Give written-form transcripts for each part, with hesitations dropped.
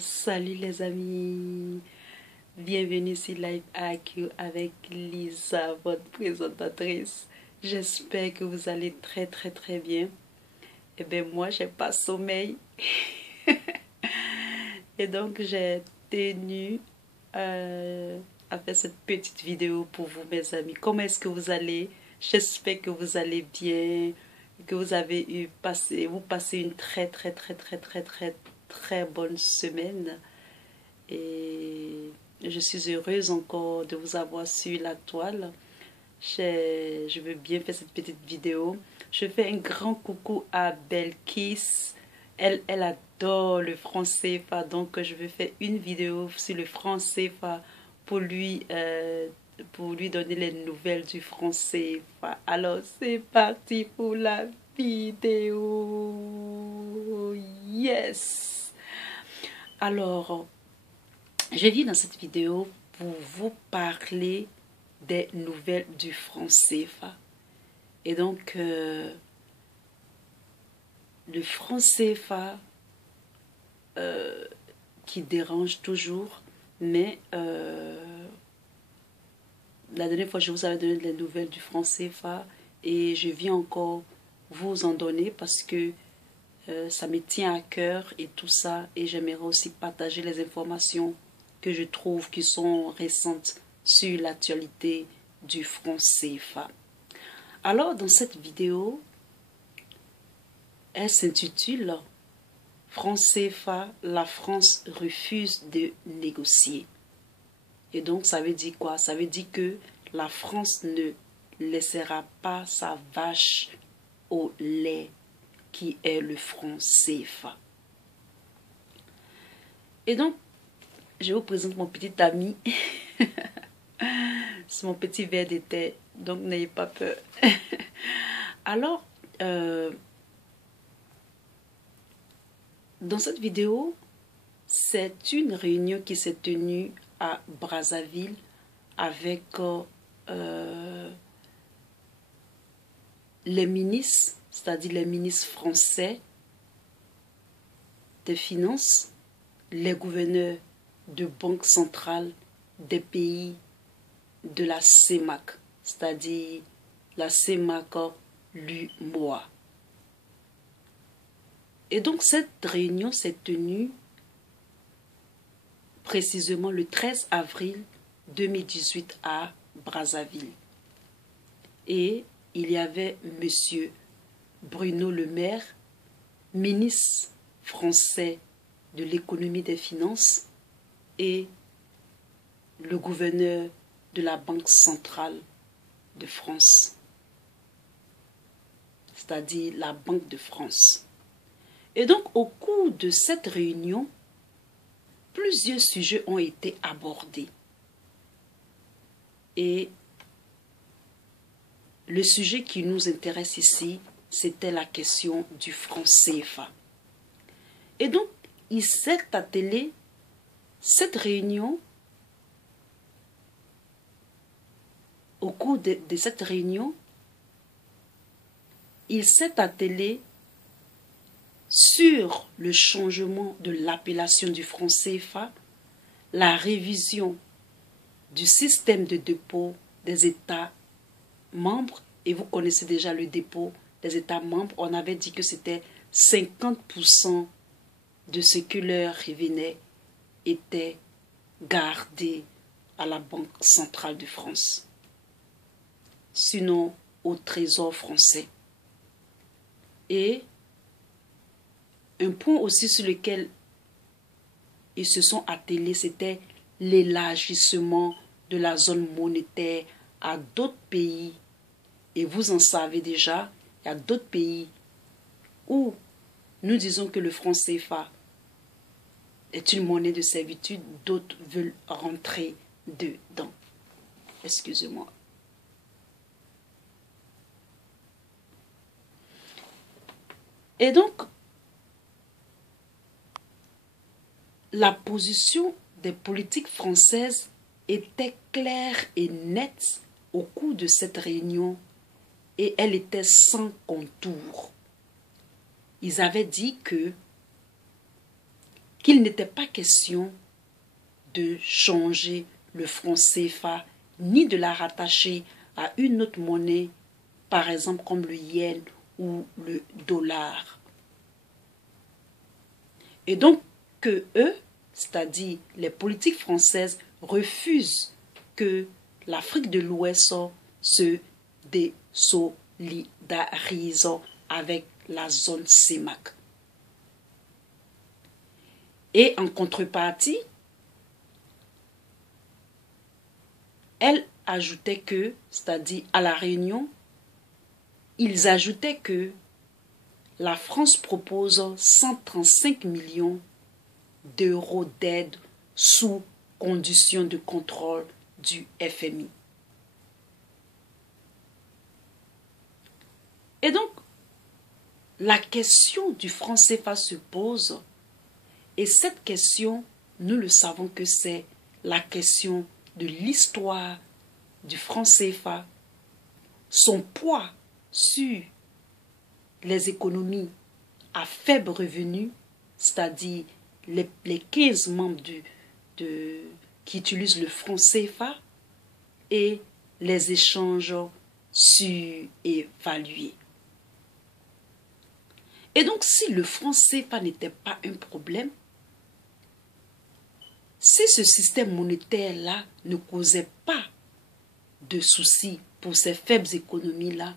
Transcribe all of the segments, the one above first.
Salut les amis, bienvenue sur Live AQ avec Lisa, votre présentatrice. J'espère que vous allez très bien. Eh bien moi j'ai pas sommeil et donc j'ai tenu à faire cette petite vidéo pour vous mes amis. Comment est-ce que vous allez? J'espère que vous allez bien, que vous avez vous passez une très bonne semaine. Et je suis heureuse encore de vous avoir sur la toile. Je veux bien faire cette petite vidéo. Je fais un grand coucou à Belkis. Elle adore le franc CFA, donc je vais faire une vidéo sur le franc CFA pour lui donner les nouvelles du franc CFA. Alors c'est parti pour la vidéo. Yes! Alors, je viens dans cette vidéo pour vous parler des nouvelles du franc CFA. Et donc, le franc CFA qui dérange toujours, mais la dernière fois, je vous avais donné les nouvelles du franc CFA et je viens encore vous en donner parce que ça me tient à cœur et tout ça, et j'aimerais aussi partager les informations que je trouve qui sont récentes sur l'actualité du franc CFA. Alors, dans cette vidéo, elle s'intitule Franc CFA, la France refuse de négocier. Et donc, ça veut dire quoi? Ça veut dire que la France ne laissera pas sa vache au lait qui est le franc CFA. Et donc, je vous présente mon petit ami. C'est mon petit verre de thé, donc n'ayez pas peur. Alors, dans cette vidéo, c'est une réunion qui s'est tenue à Brazzaville avec les ministres, c'est-à-dire les ministres français des Finances, les gouverneurs de banques centrales des pays de la CEMAC, c'est-à-dire la CEMAC l'UMOA. Et donc cette réunion s'est tenue précisément le 13 avril 2018 à Brazzaville. Et il y avait M. Bruno Le Maire, ministre français de l'économie des finances, et le gouverneur de la Banque centrale de France, c'est-à-dire la Banque de France. Et donc, au cours de cette réunion, plusieurs sujets ont été abordés. Et le sujet qui nous intéresse ici, c'était la question du franc CFA. Et donc, il s'est attelé, cette réunion, au cours de cette réunion, il s'est attelé sur le changement de l'appellation du franc CFA, la révision du système de dépôt des États membres, et vous connaissez déjà le dépôt des États membres, on avait dit que c'était 50% de ce que leur revenait était gardé à la Banque centrale de France, sinon au Trésor français. Et un point aussi sur lequel ils se sont attelés, c'était l'élargissement de la zone monétaire à d'autres pays. Et vous en savez déjà, il y a d'autres pays où nous disons que le franc CFA est une monnaie de servitude, d'autres veulent rentrer dedans. Excusez-moi. Et donc, la position des politiques françaises était claire et nette au cours de cette réunion, et elle était sans contour. Ils avaient dit que qu'il n'était pas question de changer le franc CFA ni de la rattacher à une autre monnaie, par exemple comme le yen ou le dollar. Et donc que eux, c'est-à-dire les politiques françaises, refusent que l'Afrique de l'Ouest se désolidarise avec la zone CEMAC. Et en contrepartie, elle ajoutait que, c'est-à-dire à la Réunion, ils ajoutaient que la France propose 135 millions d'euros d'aide sous condition de contrôle du FMI. Et donc, la question du franc CFA se pose, et cette question, nous le savons que c'est la question de l'histoire du franc CFA, son poids sur les économies à faible revenu, c'est-à-dire les 15 membres qui utilisent le franc CFA, et les échanges surévalués. Et donc, si le franc CFA n'était pas un problème, si ce système monétaire-là ne causait pas de soucis pour ces faibles économies-là,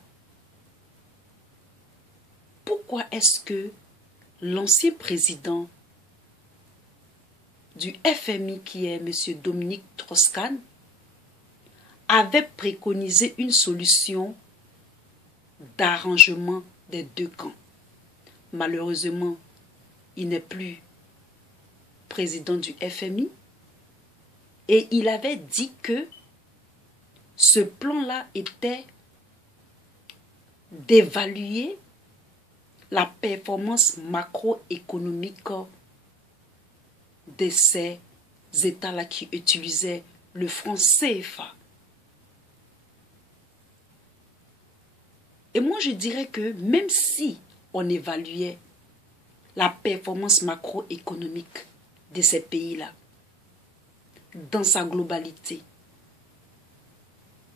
pourquoi est-ce que l'ancien président du FMI, qui est M. Dominique Strauss-Kahn, avait préconisé une solution d'arrangement des deux camps? Malheureusement, il n'est plus président du FMI, et il avait dit que ce plan-là était d'évaluer la performance macroéconomique de ces États-là qui utilisaient le franc CFA. Et moi, je dirais que même si on évaluait la performance macroéconomique de ces pays-là dans sa globalité,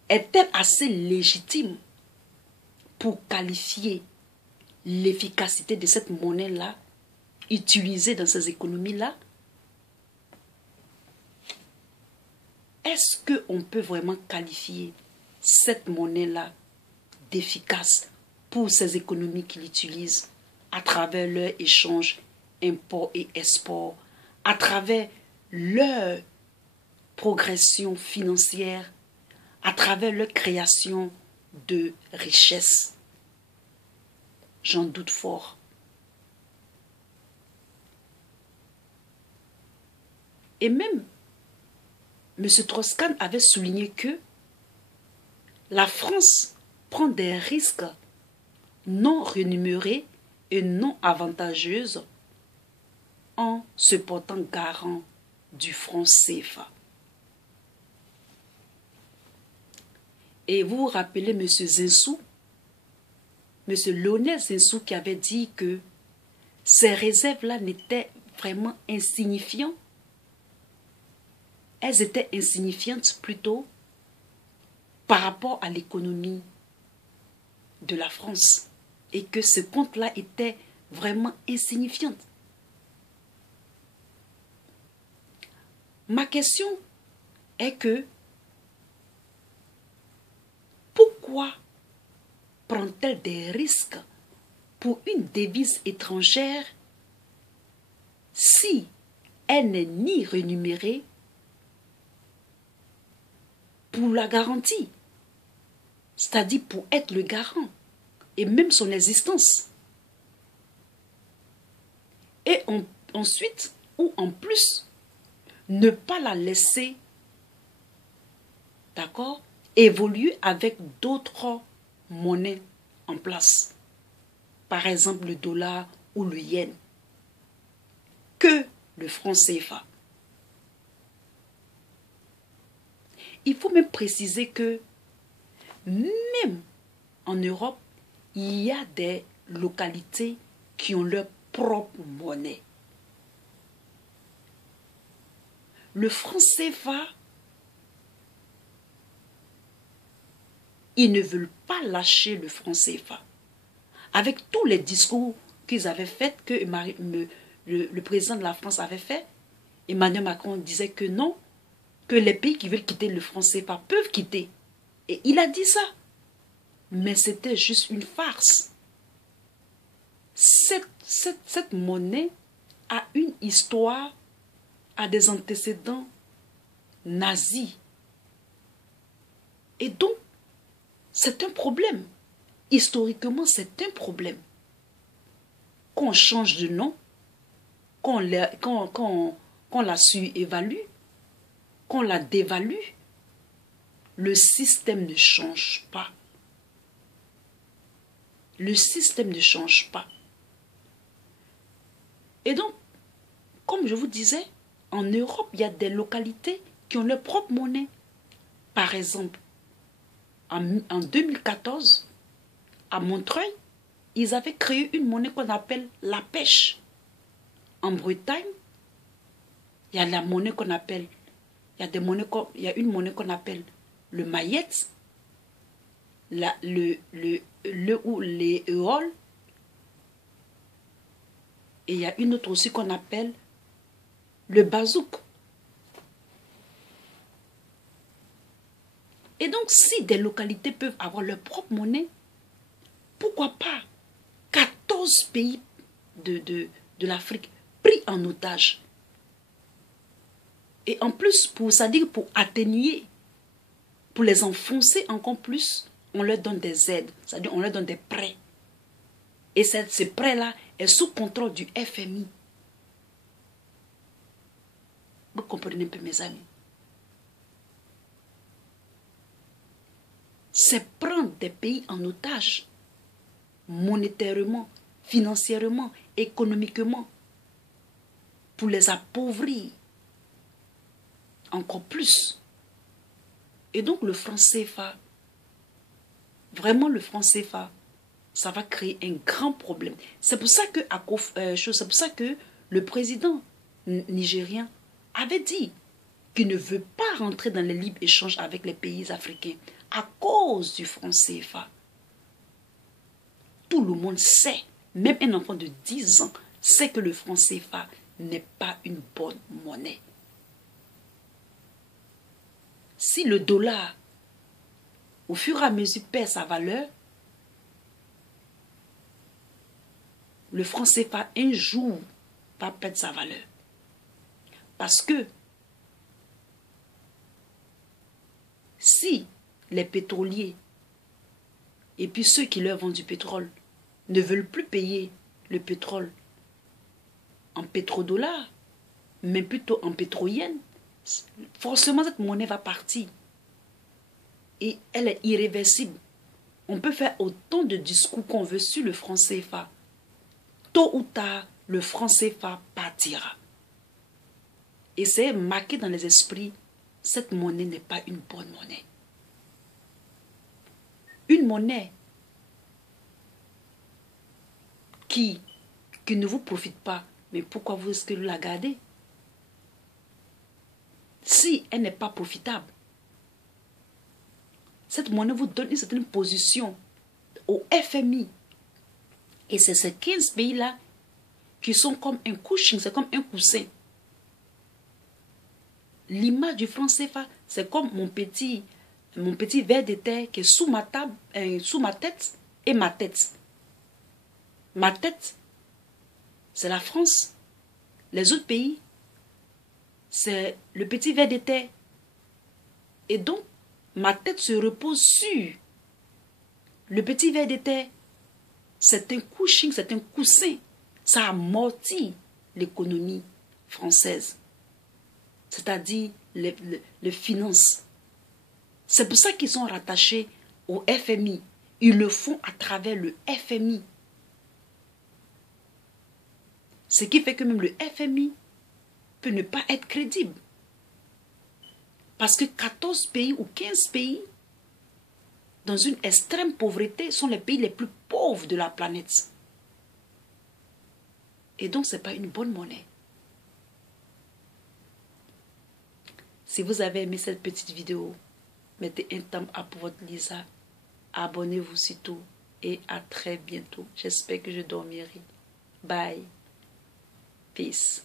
est-elle assez légitime pour qualifier l'efficacité de cette monnaie-là utilisée dans ces économies-là? Est-ce qu'on peut vraiment qualifier cette monnaie-là d'efficace pour ces économies qui l'utilisent à travers leur échange import et export, à travers leur progression financière, à travers leur création de richesses? J'en doute fort. Et même M. Strauss-Kahn avait souligné que la France prend des risques non rémunérés et non avantageux en se portant garant du franc CFA. Et vous vous rappelez M. Zinsou, M. Lionel Zinsou, qui avait dit que ces réserves-là n'étaient vraiment insignifiantes. Elles étaient insignifiantes plutôt par rapport à l'économie de la France, et que ce compte-là était vraiment insignifiant. Ma question est que pourquoi prend-elle des risques pour une devise étrangère si elle n'est ni rémunérée pour la garantie, c'est-à-dire pour être le garant, et même son existence? Et ensuite, ou en plus, ne pas la laisser, d'accord, évoluer avec d'autres monnaies en place, par exemple le dollar ou le yen, que le franc CFA. Il faut même préciser que même en Europe, il y a des localités qui ont leur propre monnaie. le franc CFA, ils ne veulent pas lâcher le franc CFA. Avec tous les discours qu'ils avaient faits, que le président de la France avait fait, Emmanuel Macron disait que non, que les pays qui veulent quitter le franc CFA peuvent quitter. Et il a dit ça. Mais c'était juste une farce. Cette monnaie a une histoire, a des antécédents nazis. Et donc, c'est un problème. Historiquement, c'est un problème. Qu'on change de nom, qu'on la surévalue, qu'on la dévalue, le système ne change pas. Le système ne change pas. Et donc, comme je vous disais, en Europe, il y a des localités qui ont leur propre monnaie. Par exemple, en 2014, à Montreuil, ils avaient créé une monnaie qu'on appelle la pêche. En Bretagne, il y a la monnaie qu'on appelle, il y a une monnaie qu'on appelle le maillette, ou les éoles, et il y a une autre aussi qu'on appelle le bazouk. Et donc, si des localités peuvent avoir leur propre monnaie, pourquoi pas 14 pays de l'Afrique pris en otage? Et en plus, c'est-à-dire pour atténuer, pour les enfoncer encore plus, on leur donne des aides, c'est-à-dire on leur donne des prêts. Et ces prêts-là est sous contrôle du FMI. Vous comprenez un peu, mes amis? C'est prendre des pays en otage, monétairement, financièrement, économiquement, pour les appauvrir encore plus. Et donc le franc CFA, vraiment le franc CFA, ça va créer un grand problème. C'est pour ça que le président nigérien avait dit qu'il ne veut pas rentrer dans les libres-échanges avec les pays africains à cause du franc CFA. Tout le monde sait, même un enfant de 10 ans sait que le franc CFA n'est pas une bonne monnaie. Si le dollar, au fur et à mesure, perd sa valeur, le franc CFA un jour va perdre sa valeur. Parce que si les pétroliers et puis ceux qui leur vendent du pétrole ne veulent plus payer le pétrole en pétrodollars, mais plutôt en pétroyens, forcément cette monnaie va partir. Et elle est irréversible. On peut faire autant de discours qu'on veut sur le franc CFA. Tôt ou tard, le franc CFA partira. Et c'est marqué dans les esprits, cette monnaie n'est pas une bonne monnaie. Une monnaie qui ne vous profite pas, mais pourquoi vous est-ce que vous la gardez? Si elle n'est pas profitable, cette monnaie vous donne une certaine position au FMI. Et c'est ces 15 pays-là qui sont comme un cushion, c'est comme un coussin. L'image du franc CFA, c'est comme mon petit ver de terre qui est sous ma table, sous ma tête et ma tête. Ma tête, c'est la France. Les autres pays, c'est le petit ver de terre. Et donc, ma tête se repose sur le petit ver de terre. C'est un cushion, c'est un coussin. Ça amortit l'économie française. C'est-à-dire les finances. C'est pour ça qu'ils sont rattachés au FMI. Ils le font à travers le FMI. Ce qui fait que même le FMI peut ne pas être crédible. Parce que 14 pays ou 15 pays dans une extrême pauvreté sont les pays les plus pauvres de la planète. Et donc, ce n'est pas une bonne monnaie. Si vous avez aimé cette petite vidéo, mettez un thumb up pour votre Lisa. Abonnez-vous surtout et à très bientôt. J'espère que je dormirai. Bye. Peace.